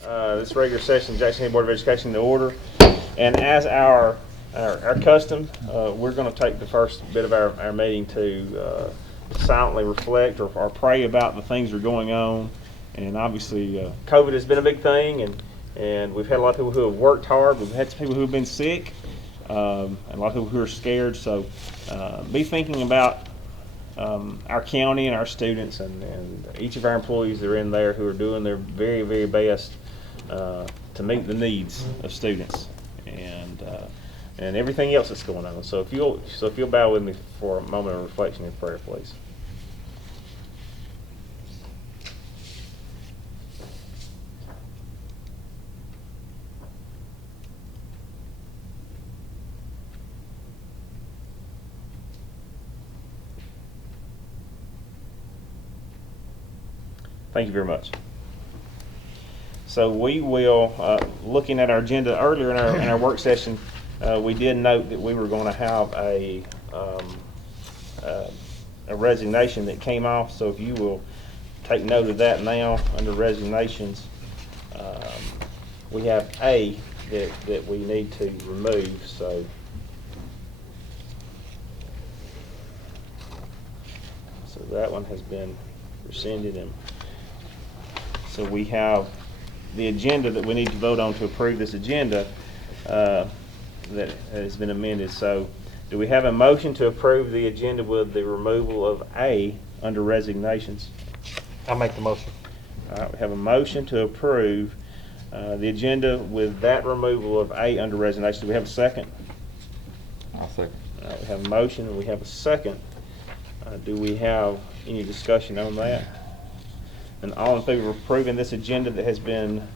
this regular session of Jackson County Board of Education to order. And as our custom, we're going to take the first bit of our meeting to silently reflect or pray about the things that are going on. And obviously, COVID has been a big thing, and we've had a lot of people who have worked hard. We've had some people who have been sick, and a lot of people who are scared. So be thinking about our county and our students and each of our employees that are in there who are doing their very, very best to meet the needs of students and everything else that's going on. So if you'll bow with me for a moment of reflection and prayer, please. Thank you very much. So we will, looking at our agenda earlier in our work session, we did note that we were going to have a resignation that came off. So if you will take note of that now under resignations, we have A that we need to remove. So that one has been rescinded, and so we have the agenda that we need to vote on to approve this agenda that has been amended. So do we have a motion to approve the agenda with the removal of A under resignations? I'll make the motion. All right, we have a motion to approve the agenda with that removal of A under resignations. Do we have a second? I'll second. All right, we have a motion and we have a second. Do we have any discussion on that? And all in favor of approving this agenda that has been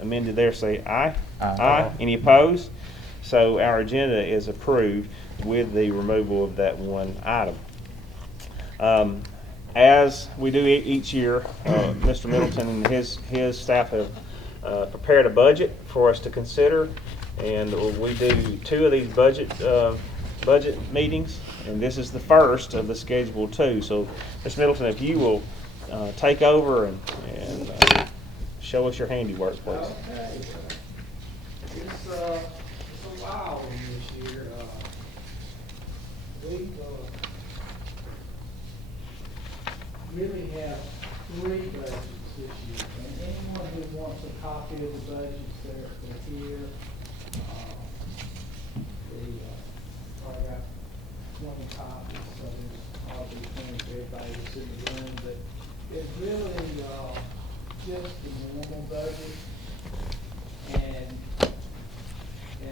amended there, say aye. Aye. Any opposed? So our agenda is approved with the removal of that one item. As we do each year, Mr. Middleton and his staff have prepared a budget for us to consider, and we do 2 of these budget meetings, and this is the first of the scheduled 2. So, Mr. Middleton, if you will take over and show us your handiwork, please. Okay. It's a wild one this year. We really have 3 budgets this year, and anyone who wants a copy of the budgets, they're here. Probably got 20 copies, so there's probably 20 for everybody that's in the room, but it's really just the normal budget, and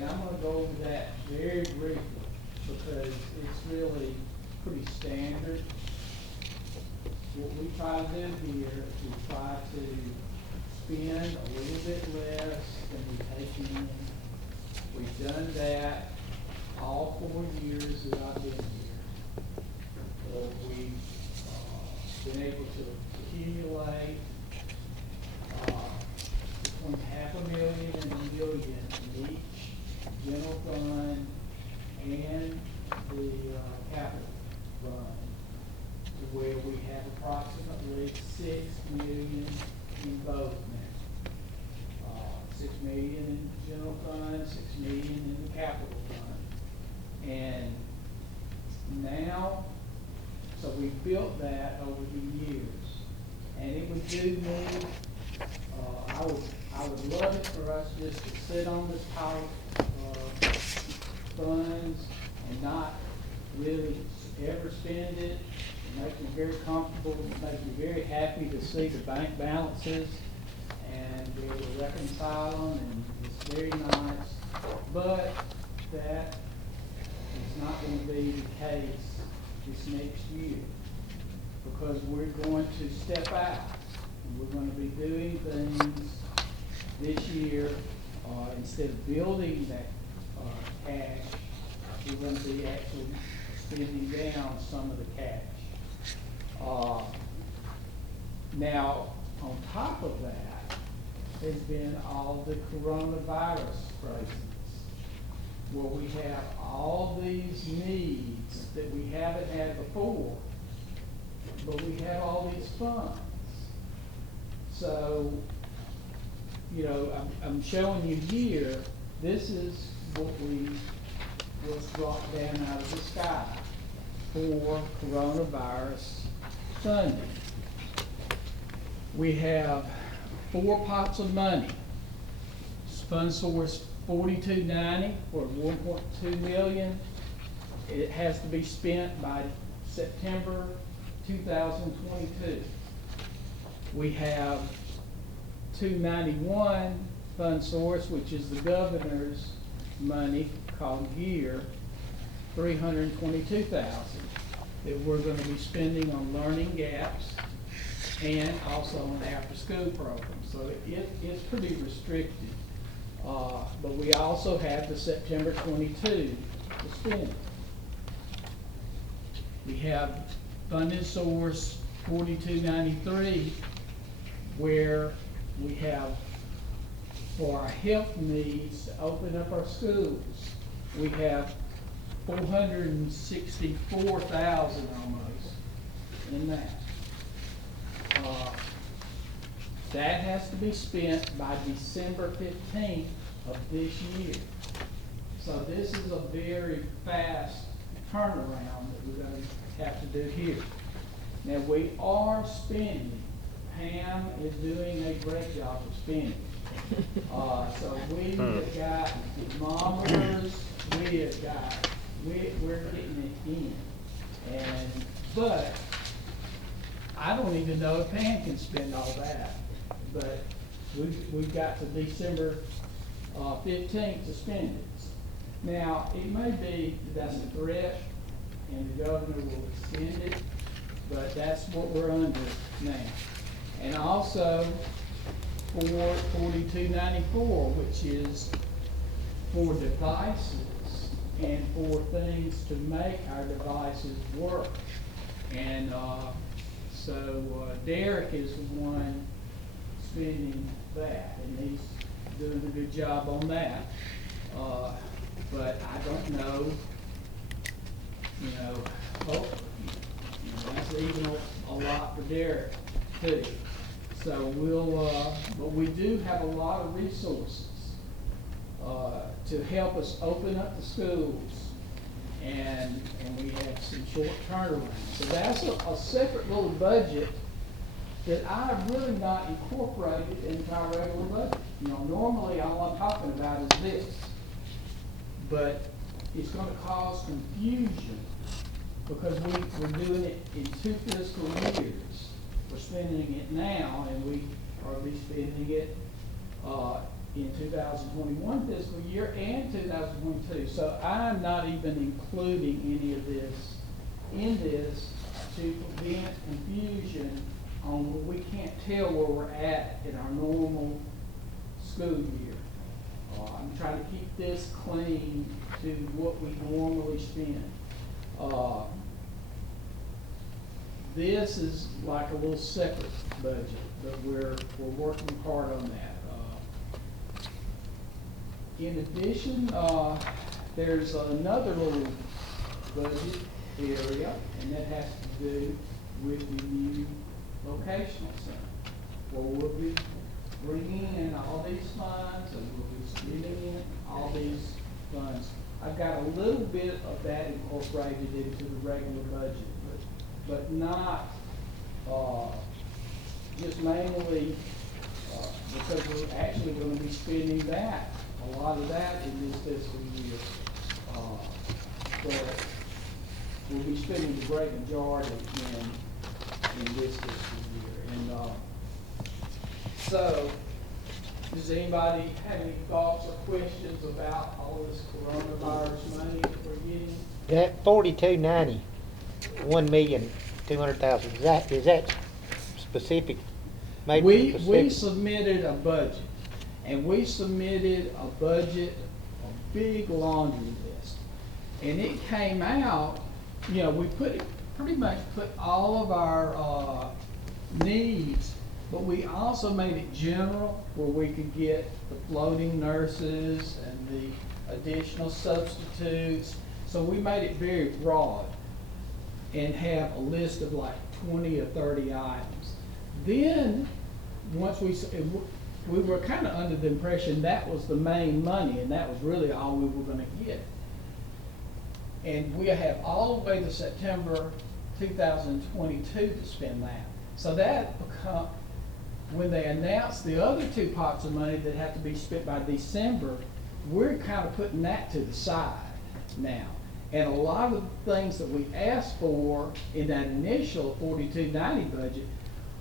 I'm going to go over that very briefly because it's really pretty standard. What we try to do here is we try to spend a little bit less than we take in. We've done that all 4 years that I've been here. We've been able to accumulate between $500,000 and $1 million in each general fund and the capital fund, to where we have approximately $6 million in both now. $6 million in the general fund, $6 million in the capital fund. And now, so we built that over the years, and it would do me, I would love it for us just to sit on this type of funds and not really ever spend it. It makes me very comfortable, it makes me very happy to see the bank balances and be able to reconcile them, and it's very nice. But that is not going to be the case this next year, because we're going to step out and we're going to be doing things this year. Instead of building that cash, we're going to be actually spending down some of the cash. Now, on top of that, has been all the coronavirus crisis, where we have all these needs that we haven't had before, but we have all these funds. So you know, I'm showing you here, this is what was brought down out of the sky for coronavirus funding. We have 4 pots of money. Fund source 4290 for 1.2 million. It has to be spent by September 2022. We have 291 fund source, which is the governor's money called GEAR, 322,000 that we're going to be spending on learning gaps and also on after-school programs. So it's pretty restricted. But we also have the September 22 to spend. We have funded source 4293, where we have for our health needs to open up our schools. We have 464,000 almost in that. That has to be spent by December 15th of this year. So this is a very fast turnaround that we're going to have to do here. Now we are spending. Pam is doing a great job of spending. So we have got thermometers, we're getting it in. But I don't even know if Pam can spend all that. But we've got to December 15th to spend it. Now, it may be that's a threat and the governor will extend it, but that's what we're under now. And also for 4294, which is for devices and for things to make our devices work. And so Derek is the one spending that, and he's doing a good job on that. But I don't know, hopefully, that's even a lot for Derek too. So but we do have a lot of resources to help us open up the schools, and we have some short turnaround. So that's a separate little budget that I have really not incorporated into our regular budget. Normally all I'm talking about is this, but it's going to cause confusion because we're doing it in 2 fiscal years. We're spending it now, and we are be spending it in 2021 fiscal year and 2022. So I'm not even including any of this in this to prevent confusion on where we can't tell where we're at in our normal school year. I'm trying to keep this clean to what we normally spend. This is like a little separate budget, but we're working hard on that. In addition, there's another little budget area, and that has to do with the new vocational center, where we'll be bringing in all these funds, and we'll be spending in all these funds. I've got a little bit of that incorporated into the regular budget, but not just mainly because we're actually going to be spending that, a lot of that in this fiscal year. But we'll be spending the great majority in this fiscal year. And so, does anybody have any thoughts or questions about all this coronavirus money that we're getting? That 4290, 1,200,000. Is that specific? Made We specific? submitted a budget, and we submitted a budget, a big laundry list, and it came out. We pretty much put all of our needs, but we also made it general where we could get the floating nurses and the additional substitutes. So we made it very broad and have a list of like 20 or 30 items. Then, once we were kind of under the impression that was the main money, and that was really all we were gonna get. And we have all the way to September 2022 to spend that. So that become, when they announce the other two pots of money that have to be spent by December, we're kind of putting that to the side now. And a lot of the things that we asked for in that initial 4290 budget,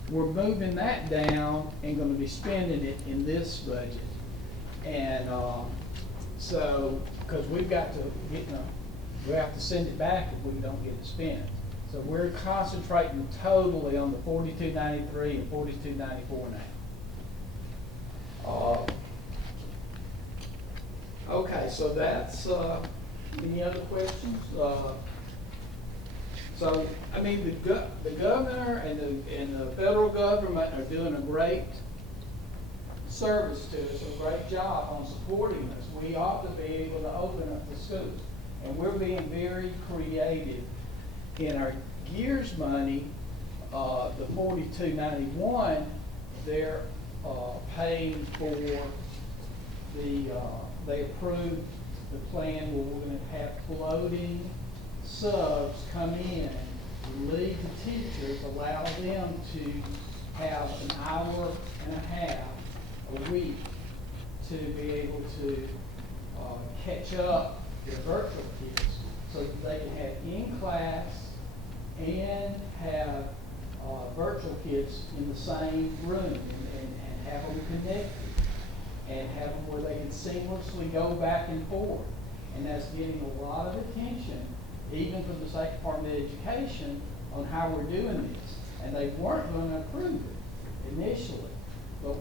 we're moving that down and gonna be spending it in this budget. And, so, cause we've got to get, we have to send it back if we don't get it spent. So we're concentrating totally on the 4293 and 4294 now. Okay, so that's, any other questions? So, I mean, the governor and the federal government are doing a great service to us, a great job on supporting us. We ought to be able to open up the schools. And we're being very creative in our GEARS money, the 4291, they're paying for the, they approved the plan where we're going to have floating subs come in, relieve the teachers, allow them to have an hour and a half a week to be able to catch up their virtual kids so that they can have in class and have virtual kids in the same room and have them connected and have them where they can seamlessly go back and forth. And that's getting a lot of attention, even from the State Department of Education, on how we're doing this. And they weren't going to approve it initially, but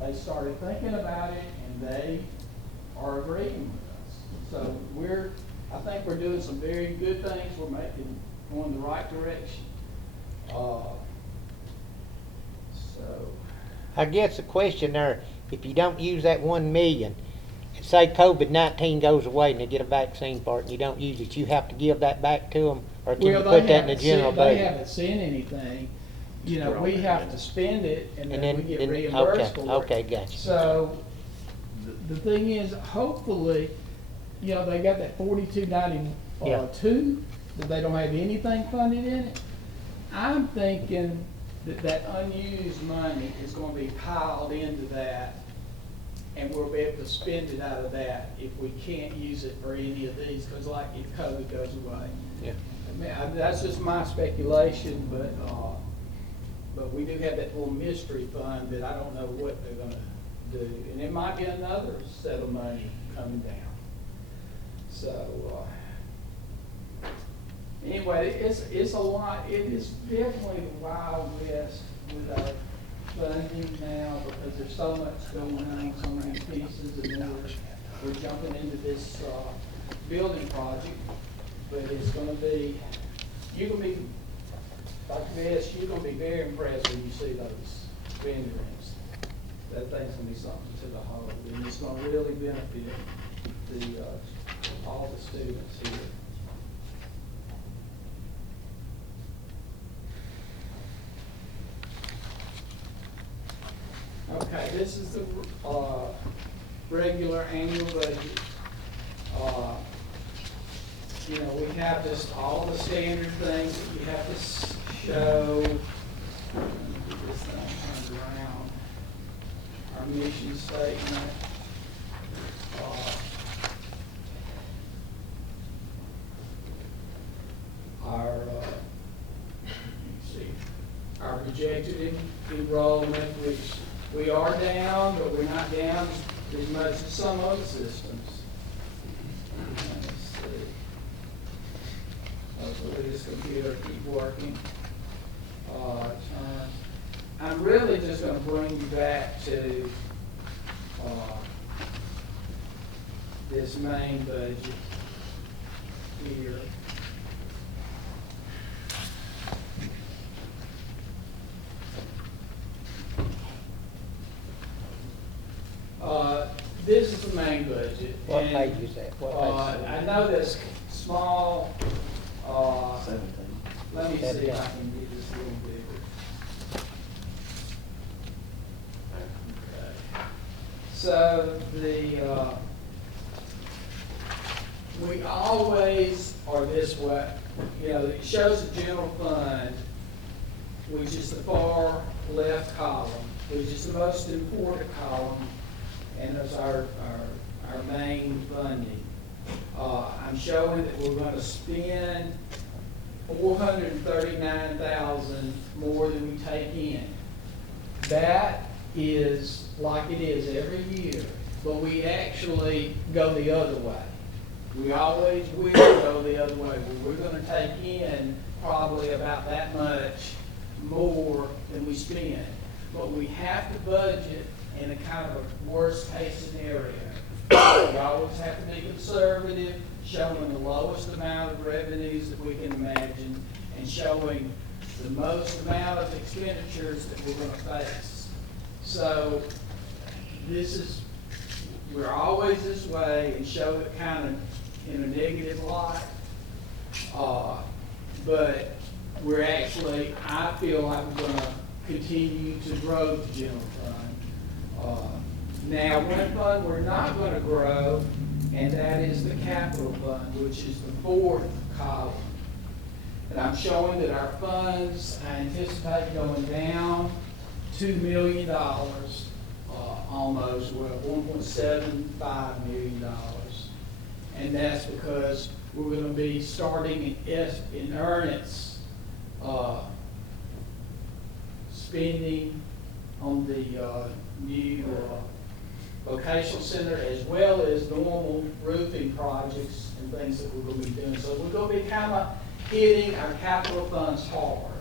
they started thinking about it and they are agreeing with us. So I think we're doing some very good things. We're going the right direction. I guess the question there, if you don't use that 1 million, and say COVID-19 goes away and they get a vaccine for it and you don't use it, you have to give that back to them, or can you put that in the general They budget? haven't sent anything. You know, we have to spend it and And then we get reimbursed for it. Okay, gotcha. So, the thing is, hopefully, you know, they got that 4292 that they don't have anything funded in it. I'm thinking that unused money is gonna be piled into that, and we'll be able to spend it out of that if we can't use it for any of these, because like if COVID goes away. Yeah. I mean, that's just my speculation, but we do have that little mystery fund that I don't know what they're gonna do. And it might be another set of money coming down. So, anyway, it's a lot. It is definitely the Wild West with our funding now, because there's so much going on, so many pieces, and then we're jumping into this building project. But it's going to be, you're going to be, like this, you're going to be very impressed when you see those renderings. That thing's going to be something to behold, and it's going to really benefit all the students here. Okay, this is the regular annual budget. You know, we have just all the standard things that you have to show. Let me get this thing turned around. Our mission statement. Our projected enrollment, which we are down, but we're not down as much as some other systems. Let's see. Hopefully this computer keep working. I'm really just going to bring you back to this main budget here. This is the main budget. What and, page is that? What page is that? I know this small, 17. let me see if I can get this a little bigger. So we always are this way. You know, it shows the general fund, which is the far left column, which is the most important column, and that's our main funding. I'm showing that we're going to spend $439,000 more than we take in. That is like it is every year, but we actually go the other way. We always will go the other way. We're going to take in probably about that much more than we spend. But we have to budget in a kind of a worst case scenario. We always have to be conservative, showing the lowest amount of revenues that we can imagine, and showing the most amount of expenditures that we're going to face. So we're always this way, and show it kind of in a negative light. But we're actually, I feel like we're going to continue to grow the general fund. Now, one fund we're not going to grow, and that is the capital fund, which is the fourth column. And I'm showing that our funds, I anticipate going down $2 million, almost, well, $1.75 million. And that's because we're going to be starting in earnest spending on the new vocational center, as well as normal roofing projects and things that we're going to be doing. So we're going to be kind of hitting our capital funds hard,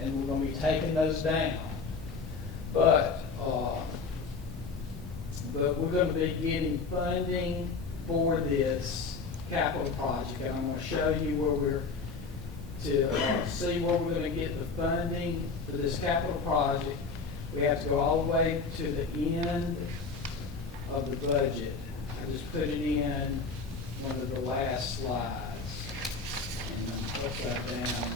and we're going to be taking those down. But we're going to be getting funding for this capital project, and I'm going to show you where we're to see where we're going to get the funding for this capital project. We have to go all the way to the end of the budget. I just put it in one of the last slides, and then put that down.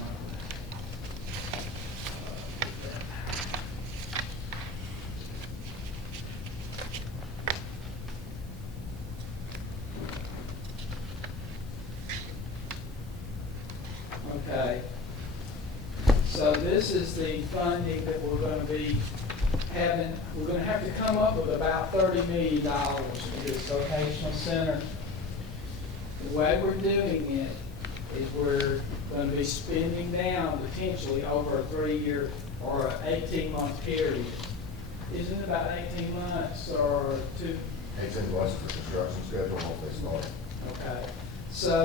Okay, so this is the funding that we're going to be having. We're going to have to come up with about $30 million for this vocational center. The way we're doing it is we're going to be spending down potentially over a 3-year or an 18-month period. Isn't it about 18 months or 2? 18 months for construction schedule, once they start. Okay. So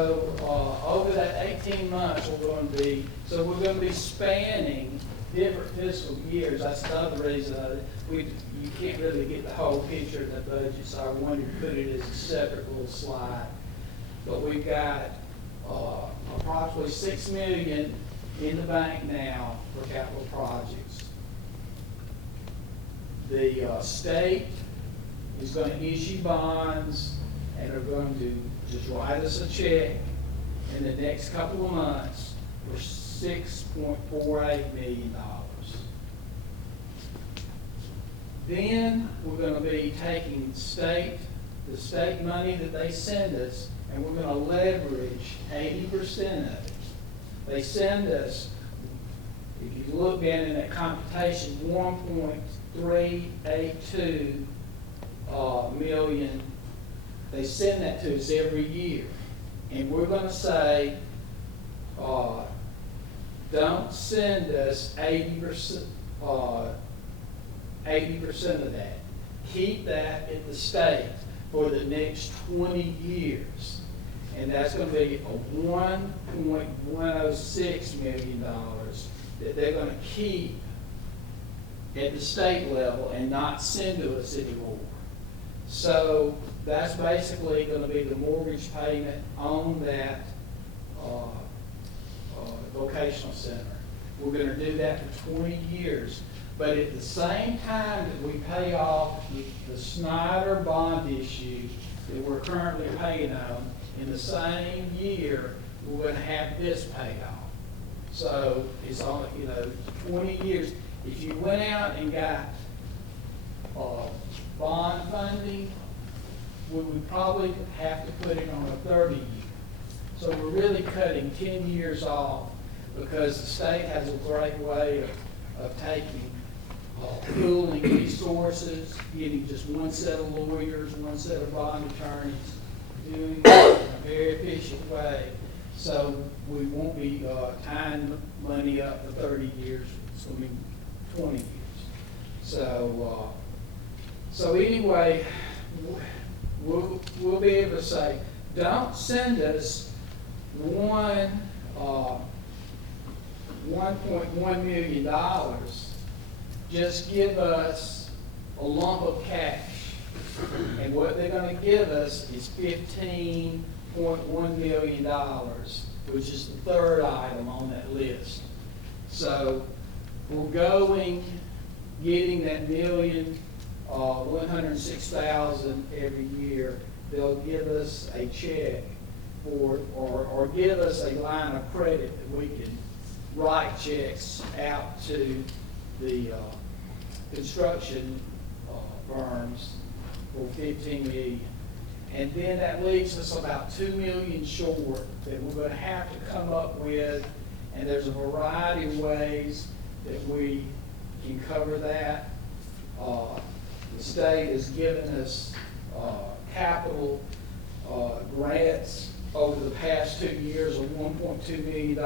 over that 18 months, we're going to be spanning different fiscal years. That's another reason you can't really get the whole picture of the budget, so I wanted to put it as a separate little slide. But we've got approximately $6 million in the bank now for capital projects. The state is going to issue bonds and are going to just write us a check in the next couple of months for $6.48 million. Then we're going to be taking the state money that they send us, and we're going to leverage 80% of it. They send us, if you look down in that computation, $1.382 million. They send that to us every year. And we're going to say, don't send us 80% of that. Keep that at the state for the next 20 years. And that's going to be a $1.106 million that they're going to keep at the state level and not send to us anymore. So that's basically going to be the mortgage payment on that vocational center. We're going to do that for 20 years. But at the same time that we pay off the Snyder bond issue that we're currently paying on, in the same year, we're going to have this paid off. So it's on, 20 years. If you went out and got bond funding, we would probably have to put it on a 30-year. So we're really cutting 10 years off because the state has a great way of taking pooling resources, getting just one set of lawyers, one set of bond attorneys, doing it in a very efficient way. So we won't be tying money up for 30 years, it's going to be 20 years. So, so anyway, we'll be able to say, don't send us $1.1 million. Just give us a lump of cash. And what they're going to give us is $15.1 million, which is the third item on that list. So we're getting that $1,106,000 every year. They'll give us a check or give us a line of credit that we can write checks out to the construction firms for $15 million. And then that leaves us about $2 million short that we're going to have to come up with, and there's a variety of ways that we can cover that. The state has given us capital grants over the past 2 years of $1.2 million.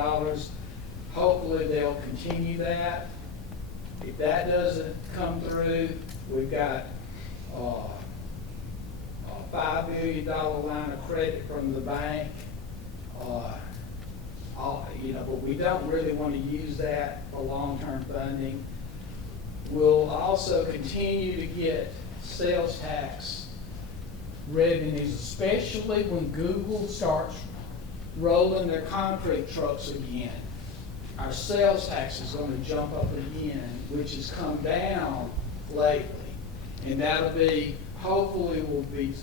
Hopefully they'll continue that. If that doesn't come through, we've got a $5 million line of credit from the bank. But we don't really want to use that for long-term funding. We'll also continue to get sales tax revenues, especially when Google starts rolling their concrete trucks again. Our sales tax is going to jump up again, which has come down lately. And that'll be, hopefully we'll be,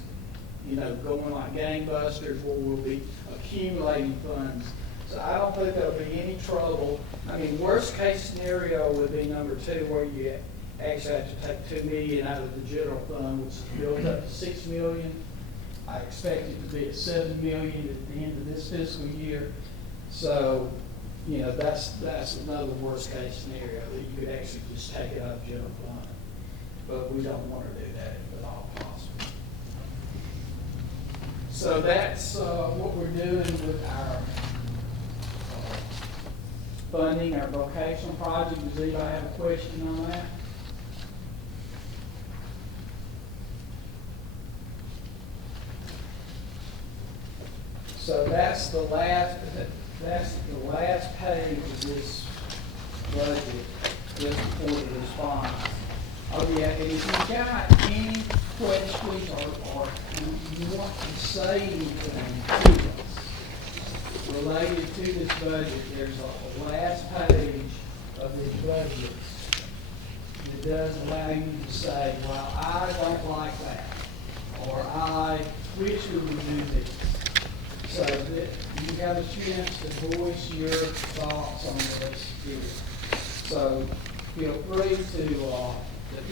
going like gangbusters where we'll be accumulating funds. So I don't think there'll be any trouble. I mean, worst case scenario would be number 2, where you actually have to take $2 million out of the general fund, which is built up to $6 million. I expect it to be at $7 million at the end of this fiscal year. So, that's another worst case scenario, that you could actually just take it out of general fund. But we don't want to do that if at all possible. So that's what we're doing with our funding, our vocational project. Does anybody have a question on that? So that's the last page of this budget, just before the response. Oh yeah, and if you've got any questions or you want to say anything to us related to this budget, there's a last page of this budget that does allow you to say, well, I don't like that, or I wish we would do this. So that you have a chance to voice your thoughts on this here. So feel free to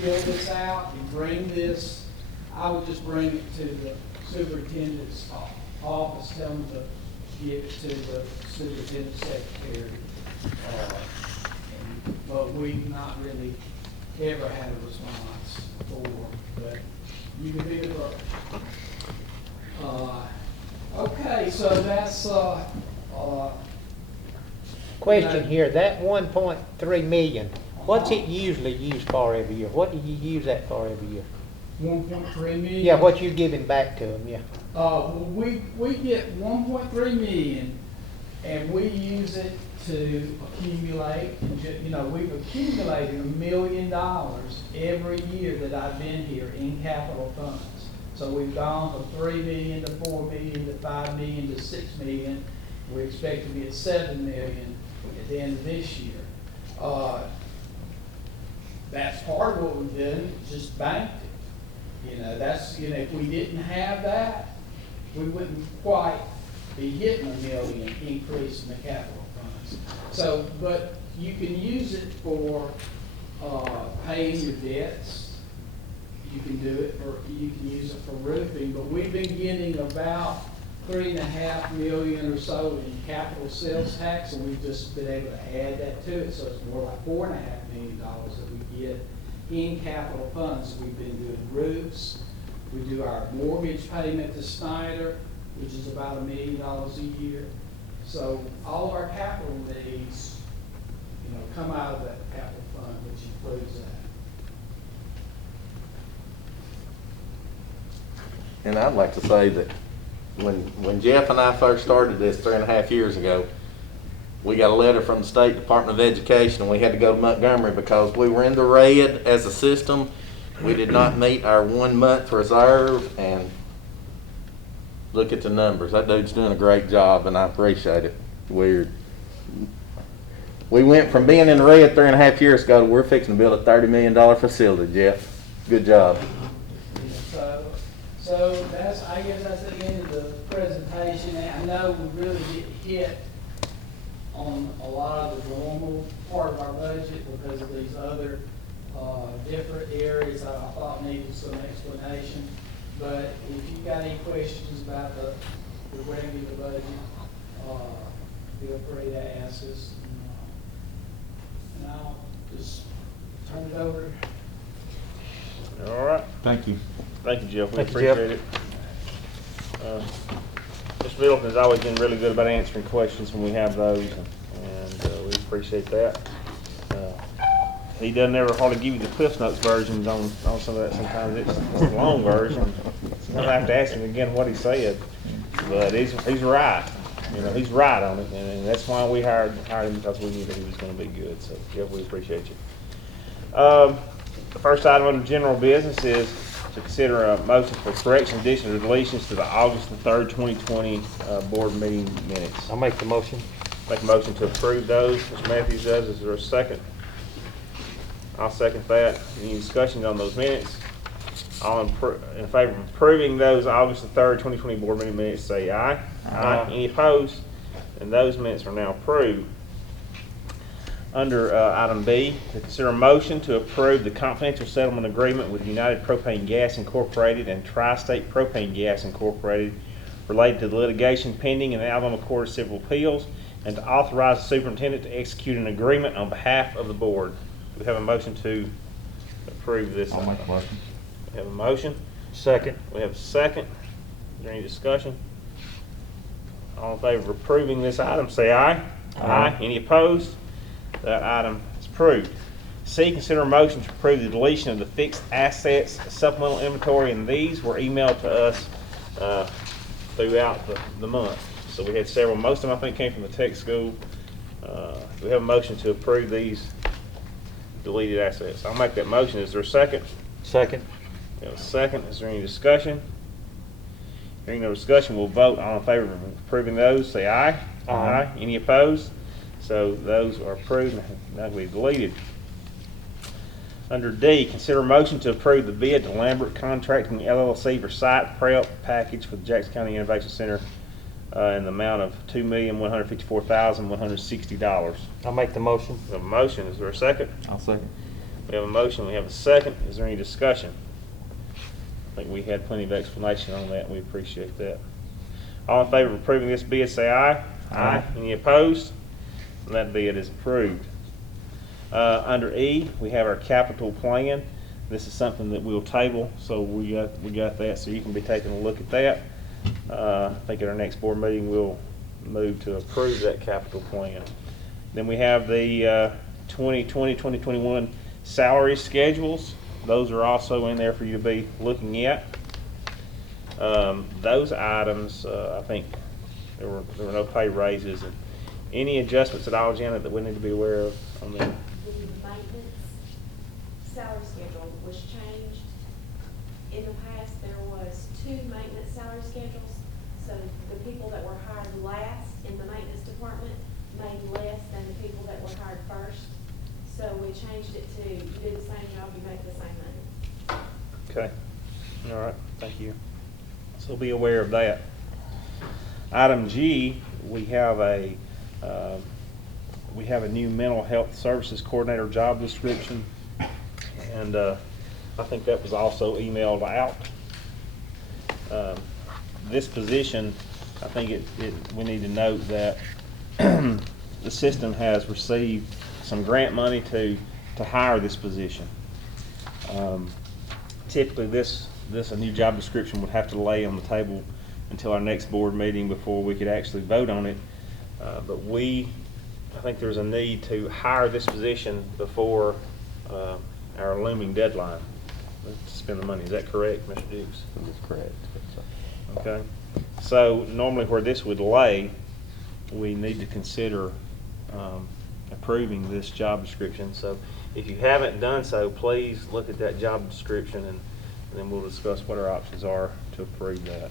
fill this out and bring this. I would just bring it to the superintendent's office, tell them to give it to the superintendent's secretary. But we've not really ever had a response before, but you can be the first. Okay, so that's Question here, that 1.3 million, what's it usually used for every year? What do you use that for every year? 1.3 million. Yeah, what you giving back to them, yeah. We get 1.3 million, and we use it to accumulate. We've accumulated $1 million every year that I've been here in capital funds. So we've gone from 3 million to 4 million to 5 million to 6 million. We expect to be at 7 million at the end of this year. That's part of what we've done, just banked it. If we didn't have that, we wouldn't quite be hitting $1 million increase in the capital funds. So, but you can use it for paying your debts. you can do it for, you can use it for roofing, but we've been getting about 3.5 million or so in capital sales tax, and we've just been able to add that to it, so it's more like $4.5 million that we get in capital funds. We've been doing roofs, we do our mortgage payment to Snyder, which is about $1 million a year. So all of our capital needs, come out of that capital fund, which includes that. And I'd like to say that when Jeff and I first started this 3.5 years ago, we got a letter from the State Department of Education, and we had to go to Montgomery because we were in the red as a system. We did not meet our 1 month reserve, and look at the numbers. That dude's doing a great job, and I appreciate it. We went from being in the red 3.5 years ago to we're fixing to build a $30 million facility, Jeff. Good job. So that's, I guess that's the end of the presentation. And I know we really get hit on a lot of the normal part of our budget because of these other different areas that I thought needed some explanation. But if you've got any questions about the regular budget, feel free to ask us. And I'll just turn it over. All right. Thank you. Thank you, Jeff. We Thank you, Jeff. appreciate it. Mr. Middleton has always been really good about answering questions when we have those, and we appreciate that. He doesn't ever hardly give you the Cliff Notes versions on some of that. Sometimes it's a long version. Sometimes I have to ask him again what he said, but he's right. He's right on it, and that's why we hired him, because we knew that he was going to be good. So, Jeff, we appreciate you. The first item under general business is to consider a motion for corrections, additions, or deletions to the August the 3rd, 2020 board meeting minutes. I'll make the motion. Make a motion to approve those. Mr. Matthews does. Is there a second? I'll second that. Any discussions on those minutes? All in favor of approving those August the 3rd, 2020 board meeting minutes, say aye. Aye. Any opposed? And those minutes are now approved. Under item B, to consider a motion to approve the confidential settlement agreement with United Propane Gas Incorporated and Tri-State Propane Gas Incorporated related to the litigation pending in the Alabama Court of Civil Appeals, and to authorize the superintendent to execute an agreement on behalf of the board. Do we have a motion to approve this? I'll make a motion. We have a motion. Second. We have a second. Is there any discussion? All in favor of approving this item, say aye. Aye. Any opposed? That item is approved. C, consider a motion to approve the deletion of the fixed assets supplemental inventory, and these were emailed to us throughout the month. So we had several. Most of them, I think, came from the tech school. We have a motion to approve these deleted assets. I'll make that motion. Is there a second? Second. We have a second. Is there any discussion? Hearing no discussion, we'll vote. All in favor of approving those, say aye. Aye. Any opposed? So those are approved and now we deleted. Under D, consider a motion to approve the bid to Lambert Contracting LLC for site prep package for the Jackson County Innovation Center in the amount of $2,154,160. I'll make the motion. We have a motion. Is there a second? I'll second. We have a motion. We have a second. Is there any discussion? I think we had plenty of explanation on that. We appreciate that. All in favor of approving this bid, say aye. Aye. Any opposed? And that bid is approved. Under E, we have our capital plan. This is something that we'll table, so we got that, so you can be taking a look at that. I think at our next board meeting, we'll move to approve that capital plan. Then we have the 2020-2021 salary schedules. Those are also in there for you to be looking at. Those items, I think there were no pay raises. And any adjustments at all, Janet, that we need to be aware of on that? The maintenance salary schedule was changed. In the past, there was 2 maintenance salary schedules. So the people that were hired last in the maintenance department made less than the people that were hired first. So we changed it to, you do the same job, you make the same money. Okay. All right. Thank you. So be aware of that. Item G, we have a new mental health services coordinator job description, and I think that was also emailed out. This position, I think we need to note that the system has received some grant money to hire this position. Typically, a new job description would have to lay on the table until our next board meeting before we could actually vote on it. But I think there's a need to hire this position before our looming deadline to spend the money. Is that correct, Mr. Dukes? That's correct. Okay. So normally where this would lay, we need to consider approving this job description. So if you haven't done so, please look at that job description and then we'll discuss what our options are to approve that.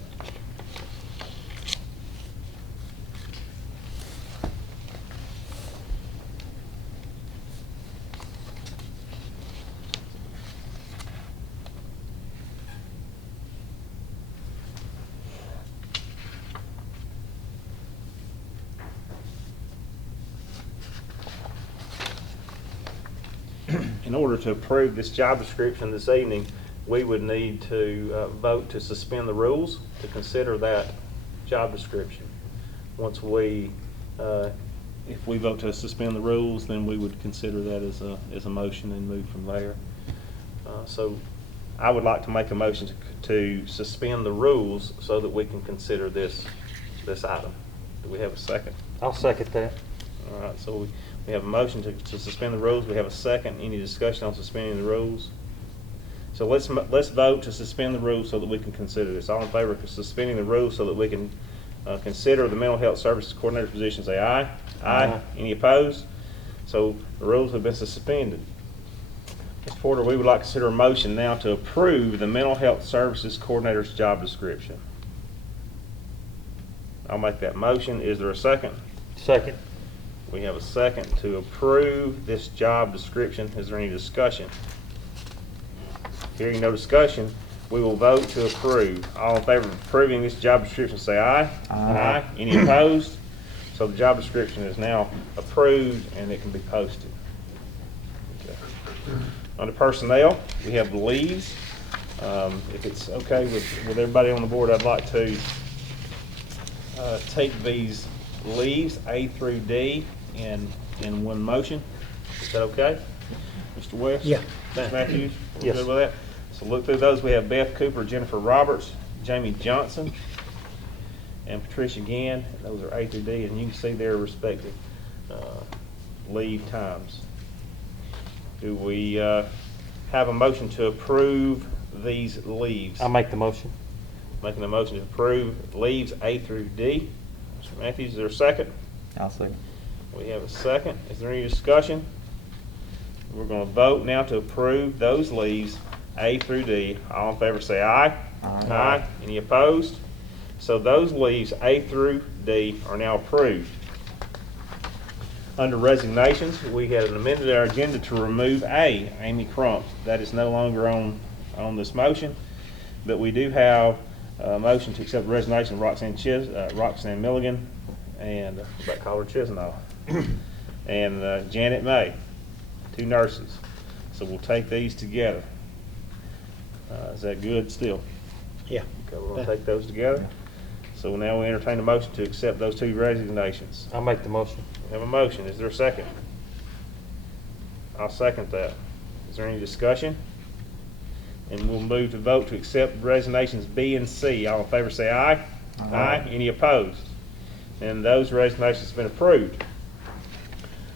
In order to approve this job description this evening, we would need to vote to suspend the rules to consider that job description. Once if we vote to suspend the rules, then we would consider that as a motion and move from there. So I would like to make a motion to suspend the rules so that we can consider this item. Do we have a second? I'll second that. All right, so we have a motion to suspend the rules. We have a second. Any discussion on suspending the rules? So let's vote to suspend the rules so that we can consider this. All in favor of suspending the rules so that we can consider the mental health services coordinator position, say aye. Aye. Any opposed? So the rules have been suspended. Mr. Porter, we would like to consider a motion now to approve the mental health services coordinator's job description. I'll make that motion. Is there a second? Second. We have a second to approve this job description. Is there any discussion? Hearing no discussion, we will vote to approve. All in favor of approving this job description, say aye. Aye. Any opposed? So the job description is now approved and it can be posted. Okay. Under personnel, we have the leaves. If it's okay with everybody on the board, I'd like to take these leaves, A through D, in one motion. Is that okay? Mr. West? Yeah. Mr. Matthews? We're Yes. good with that? So look through those. We have Beth Cooper, Jennifer Roberts, Jamie Johnson, and Patricia Gann. Those are A through D, and you can see their respective leave times. Do we have a motion to approve these leaves? I'll make the motion. Making a motion to approve leaves A through D. Mr. Matthews, is there a second? I'll second. We have a second. Is there any discussion? We're going to vote now to approve those leaves A through D. All in favor say aye. Aye. Any opposed? So those leaves A through D are now approved. Under resignations, we had amended our agenda to remove A, Amy Crump. That is no longer on this motion, but we do have a motion to accept the resignation of Roxanne Milligan and about call her Chisnall and Janet May, 2 nurses. So we'll take these together. Is that good still? Yeah. Okay, we're going to take those together. So now we entertain a motion to accept those 2 resignations. I'll make the motion. We have a motion. Is there a second? I'll second that. Is there any discussion? And we'll move to vote to accept resignations B and C. All in favor say aye. Aye. Any opposed? And those resignations have been approved.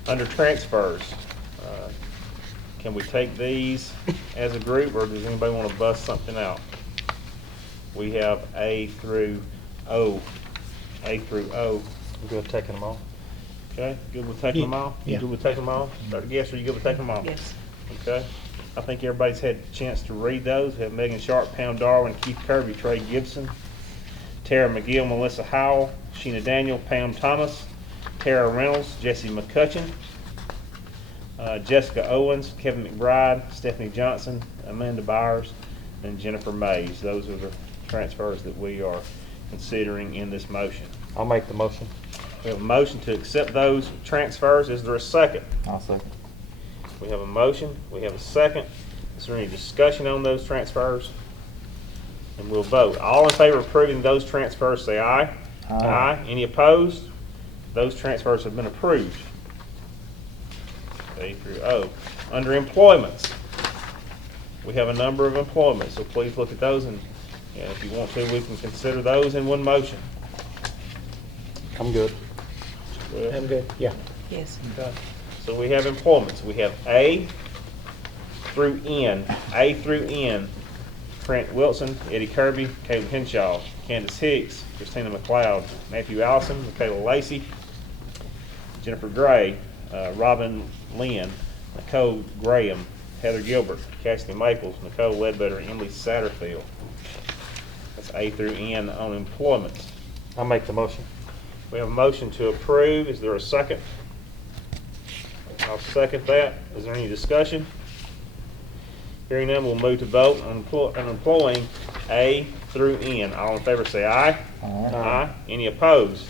Under transfers, can we take these as a group, or does anybody want to bust something out? We have A through O. A through O. You good with taking them all? Okay, good with taking them all? You Yeah. good with taking them all? Dr. Guess, are you good with taking them all? Yes. Okay. I think everybody's had a chance to read those. We have Megan Sharp, Pam Darwin, Keith Kirby, Trey Gibson, Tara McGill, Melissa Howell, Sheena Daniel, Pam Thomas, Tara Reynolds, Jesse McCutcheon, Jessica Owens, Kevin McBride, Stephanie Johnson, Amanda Byers, and Jennifer Mays. Those are the transfers that we are considering in this motion. I'll make the motion. We have a motion to accept those transfers. Is there a second? I'll second. We have a motion. We have a second. Is there any discussion on those transfers? And we'll vote. All in favor of approving those transfers, say aye. Aye. Any opposed? Those transfers have been approved. A through O. Under employments, we have a number of employments, so please look at those, and if you want to, we can consider those in one motion. I'm good. Well, I'm good, yeah. Yes. okay. So we have employments. We have A through N. A through N. Trent Wilson, Eddie Kirby, Caleb Henshaw, Candace Hicks, Christina McLeod, Matthew Allison, Michaela Lacey, Jennifer Gray, Robin Lynn, Nicole Graham, Heather Gilbert, Cassidy Maples, Nicole Ledbetter, and Emily Satterfield. That's A through N on employment. I'll make the motion. We have a motion to approve. Is there a second? I'll second that. Is there any discussion? Hearing none, we'll move to vote on employing A through N. All in favor say aye. Aye. Any opposed?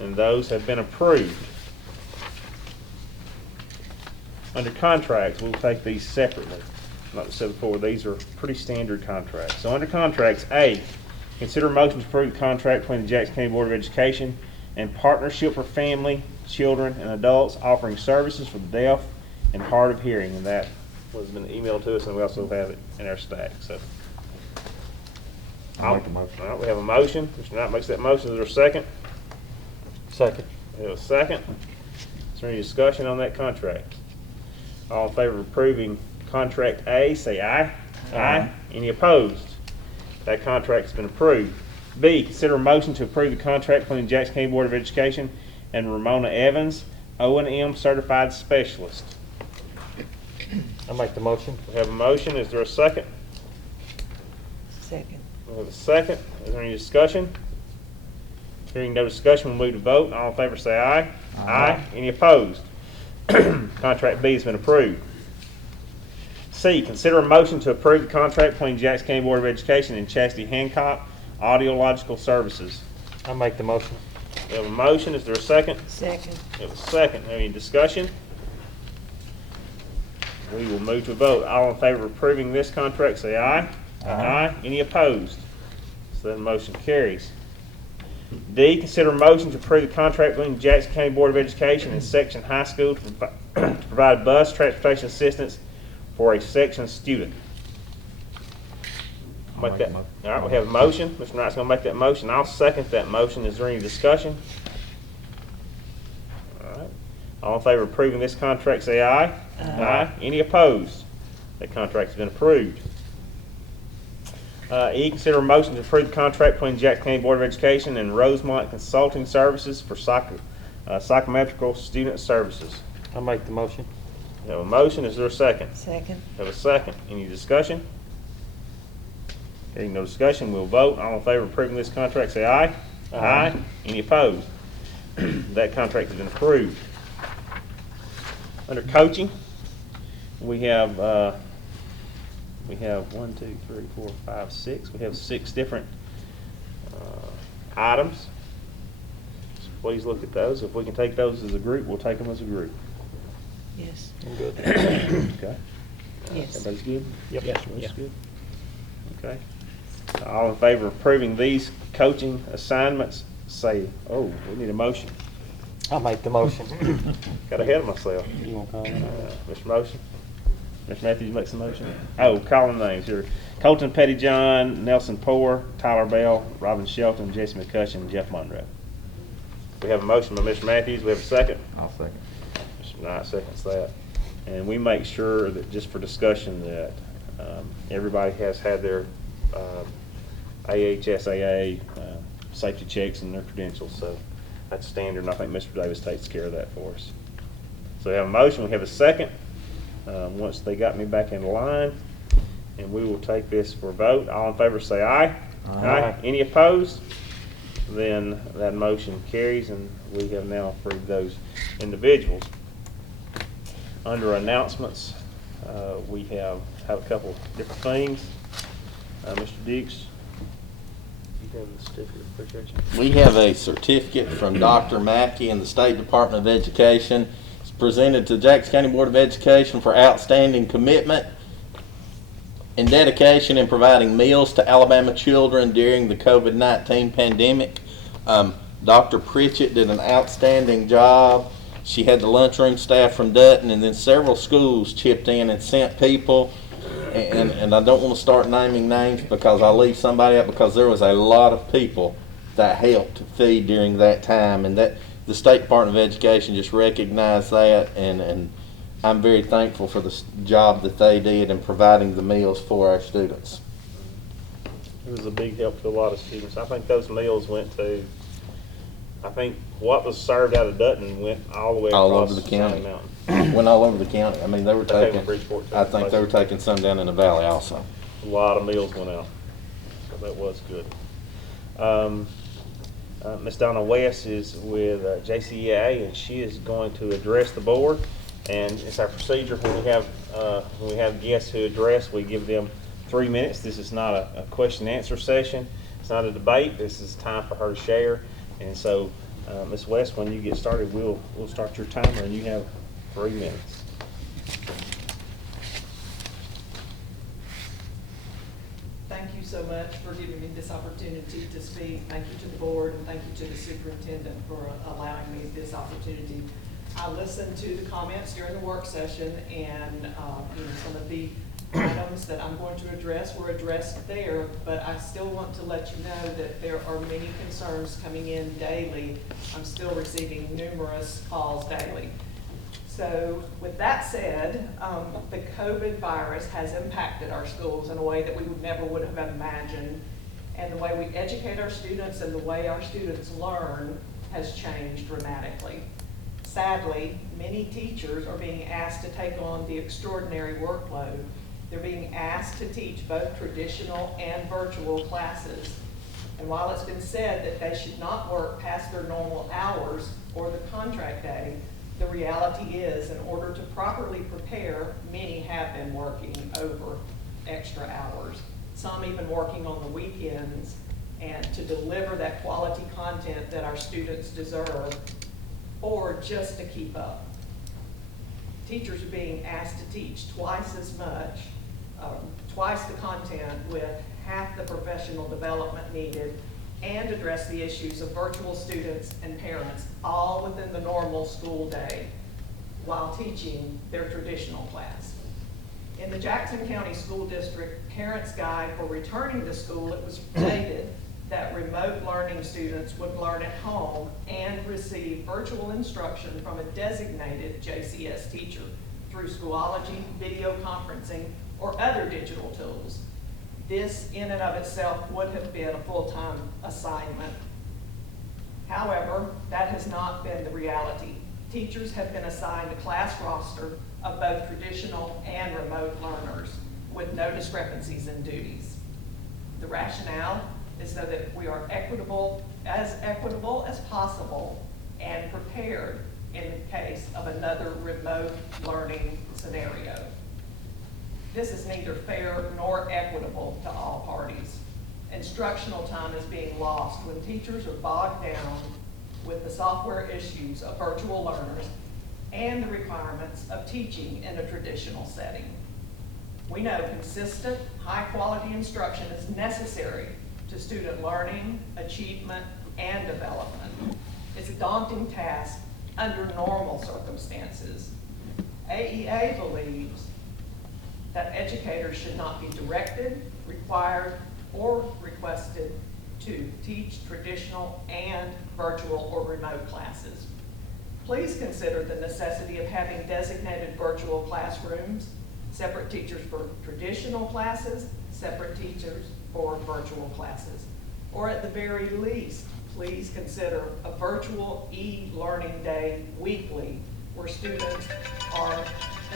And those have been approved. Under contracts, we'll take these separately. Like I said before, these are pretty standard contracts. So under contracts, A, consider motion to approve the contract between the Jackson County Board of Education and Partnership for Family, Children, and Adults offering services for the deaf and hard of hearing. And that has been emailed to us, and we also have it in our stack. So I'll make the motion. All right, we have a motion. Mr. Knight makes that motion. Is there a second? Second. We have a second. Is there any discussion on that contract? All in favor of approving contract A, say aye. Aye. Any opposed? That contract has been approved. B, consider a motion to approve the contract between the Jackson County Board of Education and Ramona Evans, O&M Certified Specialist. I'll make the motion. We have a motion. Is there a second? Second. We have a second. Is there any discussion? Hearing no discussion, we'll move to vote. All in favor say aye. Aye. Any opposed? Contract B has been approved. C, consider a motion to approve the contract between Jackson County Board of Education and Chastity Hancock Audiological Services. I'll make the motion. We have a motion. Is there a second? Second. We have a second. Any discussion? We will move to a vote. All in favor of approving this contract say aye. Aye. Any opposed? So that motion carries. D, consider a motion to approve the contract between Jackson County Board of Education and Section High School to provide bus transportation assistance for a section student. Make that. All right, we have a motion. Mr. Knight's going to make that motion. I'll second that motion. Is there any discussion? All right. All in favor of approving this contract say aye. Aye. Any opposed? That contract has been approved. E, consider a motion to approve the contract between Jackson County Board of Education and Rosemont Consulting Services for psychometrical student services. I'll make the motion. We have a motion. Is there a second? Second. We have a second. Any discussion? Hearing no discussion, we'll vote. All in favor of approving this contract say aye. Aye. Any opposed? That contract has been approved. Under coaching, we have 1, 2, 3, 4, 5, 6. We have 6 different items. So please look at those. If we can take those as a group, we'll take them as a group. Yes. I'm good. Okay. Yes. Everybody's good? Yes, Everybody's yeah. good? Okay. All in favor of approving these coaching assignments, say, oh, we need a motion. I'll make the motion. Got ahead of myself. You want to call it? Mr. Motion? Mr. Matthews makes the motion. Oh, calling names here. Colton Pettyjohn, Nelson Poore, Tyler Bell, Robin Shelton, Jesse McCutcheon, Jeff Monroe. We have a motion by Mr. Matthews. We have a second. I'll second. Mr. Knight seconds that. And we make sure that, just for discussion, that everybody has had their AHSAA safety checks and their credentials. So that's standard, and I think Mr. Davis takes care of that for us. So we have a motion. We have a second. Once they got me back in line, and we will take this for a vote. All in favor say aye. Aye. Any opposed? Then that motion carries, and we have now approved those individuals. Under announcements, we have a couple different things. Mr. Dix, you have the certificate of appreciation. We have a certificate from Dr. Mackey in the State Department of Education. It's presented to Jackson County Board of Education for outstanding commitment in dedication in providing meals to Alabama children during the COVID-19 pandemic. Dr. Pritchett did an outstanding job. She had the lunchroom staff from Dutton, and then several schools chipped in and sent people. And I don't want to start naming names because I'll leave somebody out, because there was a lot of people that helped feed during that time, and that the State Department of Education just recognized that, and I'm very thankful for the job that they did in providing the meals for our students. It was a big help to a lot of students. I think those meals went to, I think what was served out of Dutton went all the way All across over the Snowy county. Mountain. Went all over the county. I mean, they were They came taking, to Bridgeport, too. I think they were taking some down in the valley also. A lot of meals went out, so that was good. Ms. Donna West is with JCEA, and she is going to address the board. And it's our procedure when we have guests who address, we give them 3 minutes. This is not a question and answer session. It's not a debate. This is time for her to share. And so, Ms. West, when you get started, we'll start your timer, and you have 3 minutes. Thank you so much for giving me this opportunity to speak. Thank you to the board, and thank you to the superintendent for allowing me this opportunity. I listened to the comments during the work session, and some of the items that I'm going to address were addressed there, but I still want to let you know that there are many concerns coming in daily. I'm still receiving numerous calls daily. So with that said, the COVID virus has impacted our schools in a way that we never would have imagined. And the way we educate our students and the way our students learn has changed dramatically. Sadly, many teachers are being asked to take on the extraordinary workload. They're being asked to teach both traditional and virtual classes. And while it's been said that they should not work past their normal hours or the contract day, the reality is, in order to properly prepare, many have been working over extra hours, some even working on the weekends, and to deliver that quality content that our students deserve, or just to keep up. Teachers are being asked to teach twice as much, twice the content with half the professional development needed, and address the issues of virtual students and parents, all within the normal school day, while teaching their traditional class. In the Jackson County School District Parents Guide for Returning to School, it was stated that remote learning students would learn at home and receive virtual instruction from a designated JCS teacher through Schoology, video conferencing, or other digital tools. This in and of itself would have been a full-time assignment. However, that has not been the reality. Teachers have been assigned a class roster of both traditional and remote learners with no discrepancies in duties. The rationale is so that we are equitable as possible and prepared in the case of another remote learning scenario. This is neither fair nor equitable to all parties. Instructional time is being lost when teachers are bogged down with the software issues of virtual learners and the requirements of teaching in a traditional setting. We know consistent, high-quality instruction is necessary to student learning, achievement, and development. It's a daunting task under normal circumstances. AEA believes that educators should not be directed, required, or requested to teach traditional and virtual or remote classes. Please consider the necessity of having designated virtual classrooms, separate teachers for traditional classes, separate teachers for virtual classes. Or at the very least, please consider a virtual e-learning day weekly where students are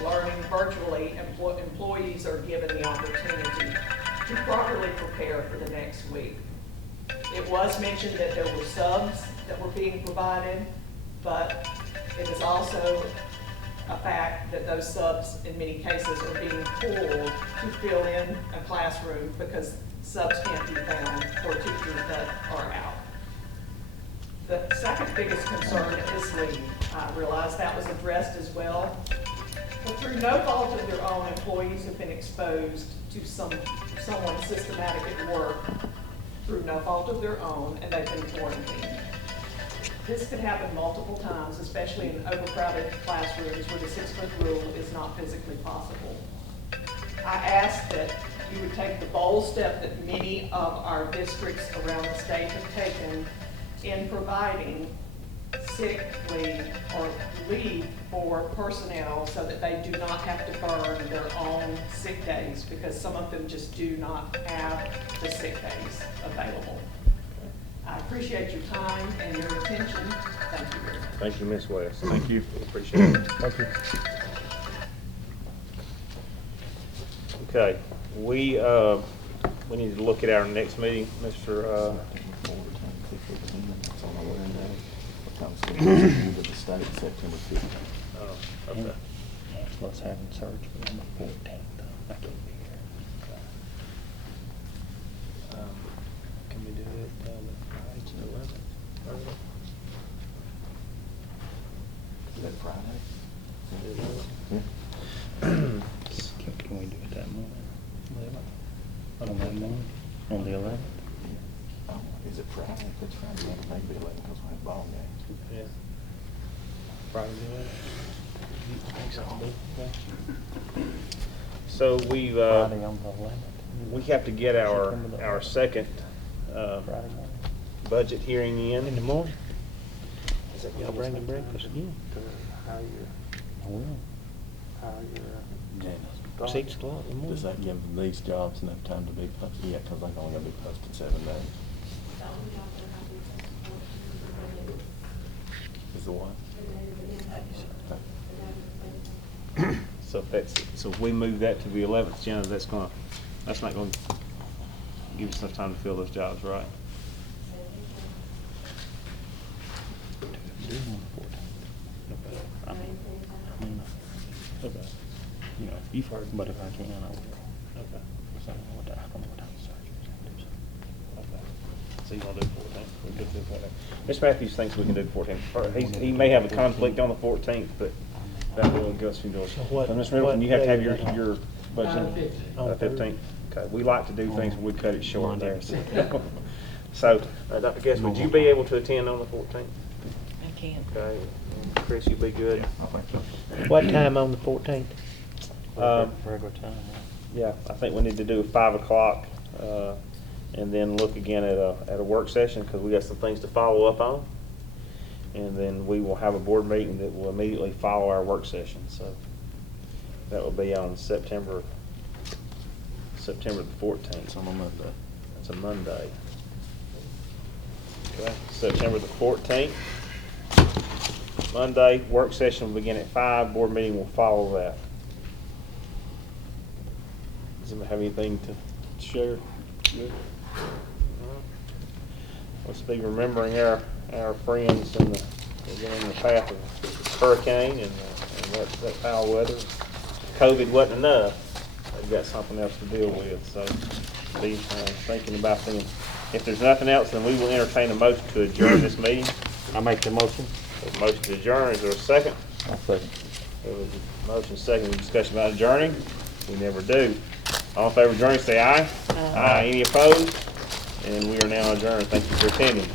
learning virtually and employees are given the opportunity to properly prepare for the next week. It was mentioned that there were subs that were being provided, but it is also a fact that those subs in many cases are being pulled to fill in a classroom because subs can't be found for teachers that are out. The second biggest concern is leave. I realize that was addressed as well. But through no fault of their own, employees have been exposed to someone systematic at work through no fault of their own, and they've been quarantined. This could happen multiple times, especially in overcrowded classrooms where the 6-foot rule is not physically possible. I ask that you would take the bold step that many of our districts around the state have taken in providing sick leave or leave for personnel so that they do not have to burn their own sick days, because some of them just do not have the sick days available. I appreciate your time and your attention. Thank you very much. Thank you, Ms. West. Thank you. Appreciate it. Thank you. Okay, we need to look at our next meeting, Mr. Okay. Plus having surgery on the 14th. I can't be here. Can we do it Friday, the 11th? Is that Friday? Can we do it that morning? On that morning? On the 11th? Oh, is it Friday? If it's Friday, then it may be 11 because we have ball games. Yeah. Friday, the 11th? So we've, Friday on the 11th. we have to get our second Friday morning. budget hearing in. the morning? Y'all bringing breakfast again? I will. Janice, 6 o'clock in the morning. does that give these jobs enough time to be posted? Yeah, because they're only gonna be posted 7 days. The only job that I have is Is the what? So if we move that to the 11th, Jenna, that's not gonna give us enough time to fill those jobs, right? Do it on the 14th. I mean, Okay. you know, you've heard, but if I can, I will. Okay. So I don't know what time the surgery is. Okay. So you gonna do the 14th? We could do the 14th. Mr. Matthews thinks we can do the 14th. He may have a conflict on the 14th, but that will give us a few doors. So Mr. Middleton, you have to have your budget. 15th. Okay, we like to do things, we cut it short there. So, Dr. Guest, would you be able to attend on the 14th? I can. Okay, Chris, you be good? I think so. What time on the 14th? Regular time, right? Yeah, I think we need to do 5 o'clock, and then look again at a work session, because we got some things to follow up on. And then we will have a board meeting that will immediately follow our work session, so that will be on September the 14th. It's on a Monday. That's a Monday. Okay, September the 14th. Monday, work session will begin at 5, board meeting will follow that. Does anybody have anything to share? Good. All right. Let's be remembering our friends in the path of hurricane and that foul weather. COVID wasn't enough. They've got something else to deal with, so be thinking about them. If there's nothing else, then we will entertain a motion to adjourn this meeting. I make the motion. A motion to adjourn, is there a second? I'll second. There was a motion, second, discussion about adjourning. We never do. All in favor of adjourning, say aye. Aye. Any opposed? And we are now adjourned. Thank you for attending.